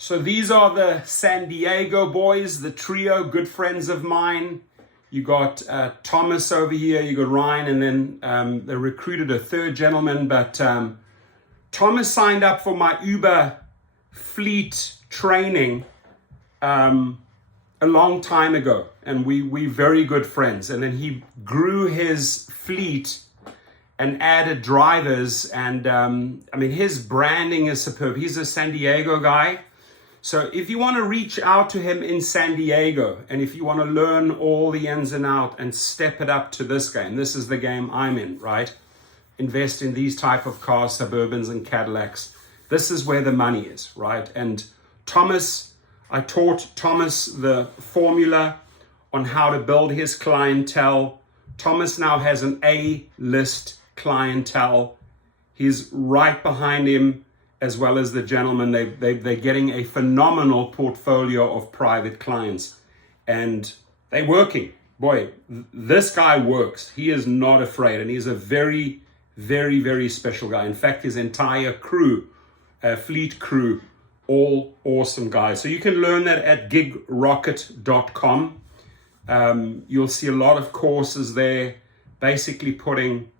So these are the San Diego boys, the trio, good friends of mine. You got Thomas over here, you got Ryan, and then they recruited a third gentleman, but Thomas signed up for my Uber fleet training a long time ago, and we very good friends. And then he grew his fleet and added drivers, and I mean, his branding is superb. He's a San Diego guy. So if you want to reach out to him in San Diego, and if you want to learn all the ins and outs and step it up to this game, this is the game I'm in, right? Invest in these type of cars, Suburbans and Cadillacs. This is where the money is, right? And Thomas, I taught Thomas the formula on how to build his clientele. Thomas now has an A-list clientele. He's right behind him, as well as the gentleman. They're getting a phenomenal portfolio of private clients, and they're working. Boy, this guy works. He is not afraid, and he's a very, very, very special guy. In fact, his entire crew, fleet crew, all awesome guys. So you can learn that at gigrocket.com. You'll see a lot of courses there, basically putting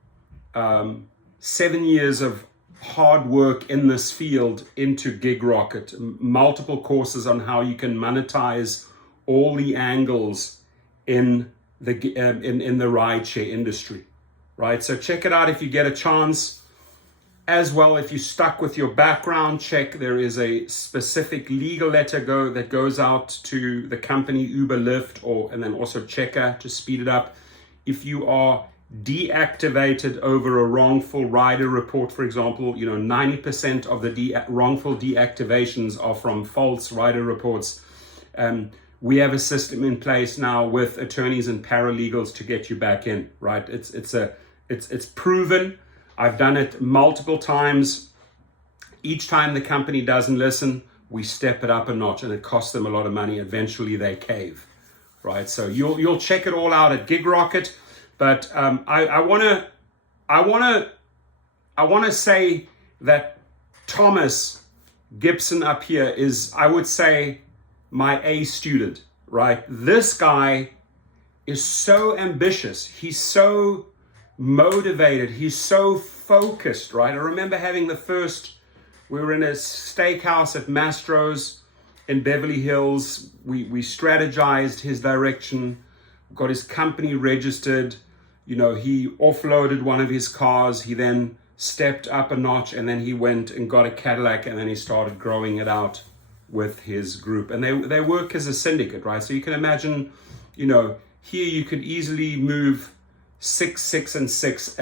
7 years of hard work in this field into GigRocket. Multiple courses on how you can monetize all the angles in the rideshare industry, right? So check it out if you get a chance. As well, if you're stuck with your background check, there is a specific legal letter that goes out to the company Uber, Lyft, and then also Checker to speed it up. If you are deactivated over a wrongful rider report, for example, 90% of the wrongful deactivations are from false rider reports. We have a system in place now with attorneys and paralegals to get you back in, right? It's proven. I've done it multiple times. Each time the company doesn't listen, we step it up a notch, and it costs them a lot of money. Eventually they cave, right? So you'll check it all out at GigRocket. But I wanna say that Thomas Gibson up here is, I would say, my A student, right? This guy is so ambitious. He's so motivated. He's so focused, right? I remember having we were in a steakhouse at Mastro's in Beverly Hills. We strategized his direction, got his company registered. He offloaded one of his cars. He then stepped up a notch, and then he went and got a Cadillac, and then he started growing it out with his group. And they work as a syndicate, right? So you can imagine, here you could easily move 6 and 6,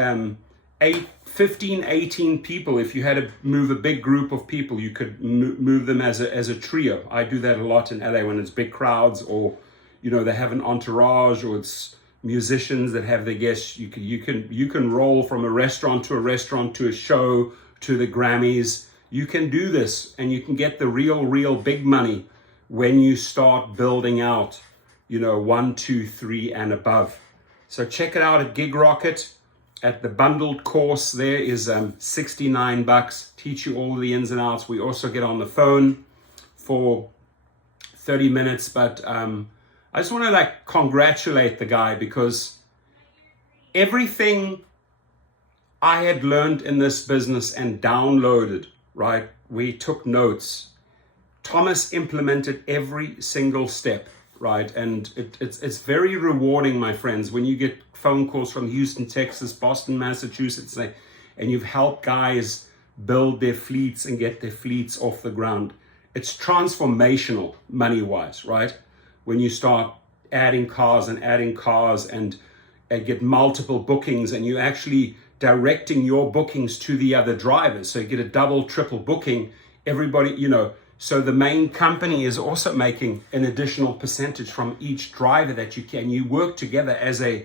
15, 18 people. If you had to move a big group of people, you could move them as a trio. I do that a lot in LA when it's big crowds, or they have an entourage, or it's musicians that have their guests. You can roll from a restaurant to a show to the Grammys. You can do this, and you can get the real big money when you start building out 1, 2, 3 and above. So check it out at GigRocket. At the bundled course, there is $69. Teach you all the ins and outs. We also get on the phone for 30 minutes. But I just want to congratulate the guy, because everything I had learned in this business and downloaded, right? We took notes. Thomas implemented every single step. Right, and it's very rewarding, my friends, when you get phone calls from Houston, Texas, Boston, Massachusetts, and you've helped guys build their fleets and get their fleets off the ground. It's transformational money-wise, right? When you start adding cars and get multiple bookings, and you actually directing your bookings to the other drivers, so you get a double, triple booking. Everybody, so the main company is also making an additional percentage from each driver that you can. You work together as a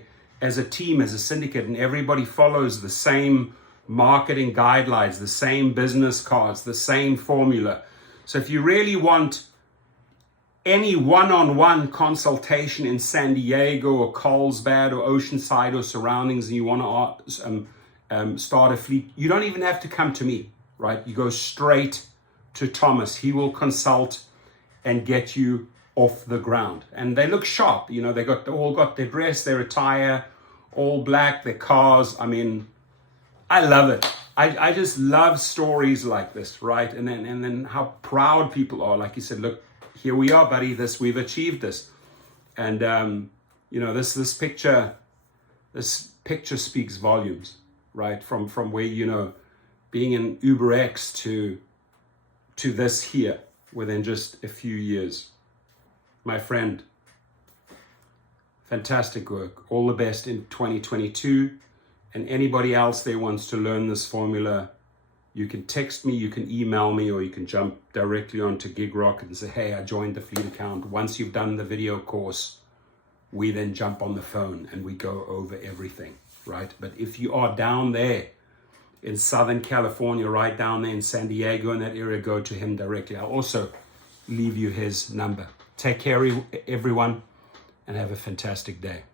team, as a syndicate, and everybody follows the same marketing guidelines, the same business cards, the same formula. So if you really want any one-on-one consultation in San Diego or Carlsbad or Oceanside or surroundings, and you want to start a fleet, you don't even have to come to me, right? You go straight to Thomas. He will consult and get you off the ground. And they look sharp. You know, they all got their dress, their attire, all black, their cars. I mean, I love it. I just love stories like this, right? And then how proud people are. Like you said, look, here we are, buddy. We've achieved this. And you know, this picture speaks volumes, right? From where, you know, being in Uber X to this here within just a few years. My friend, fantastic work. All the best in 2022. And anybody else there wants to learn this formula, you can text me, you can email me, or you can jump directly onto Gig Rocket and say, hey, I joined the Fleet account. Once you've done the video course, we then jump on the phone and we go over everything, right? But if you are down there in Southern California, right down there in San Diego, in that area, go to him directly. I'll also leave you his number. Take care, everyone, and have a fantastic day.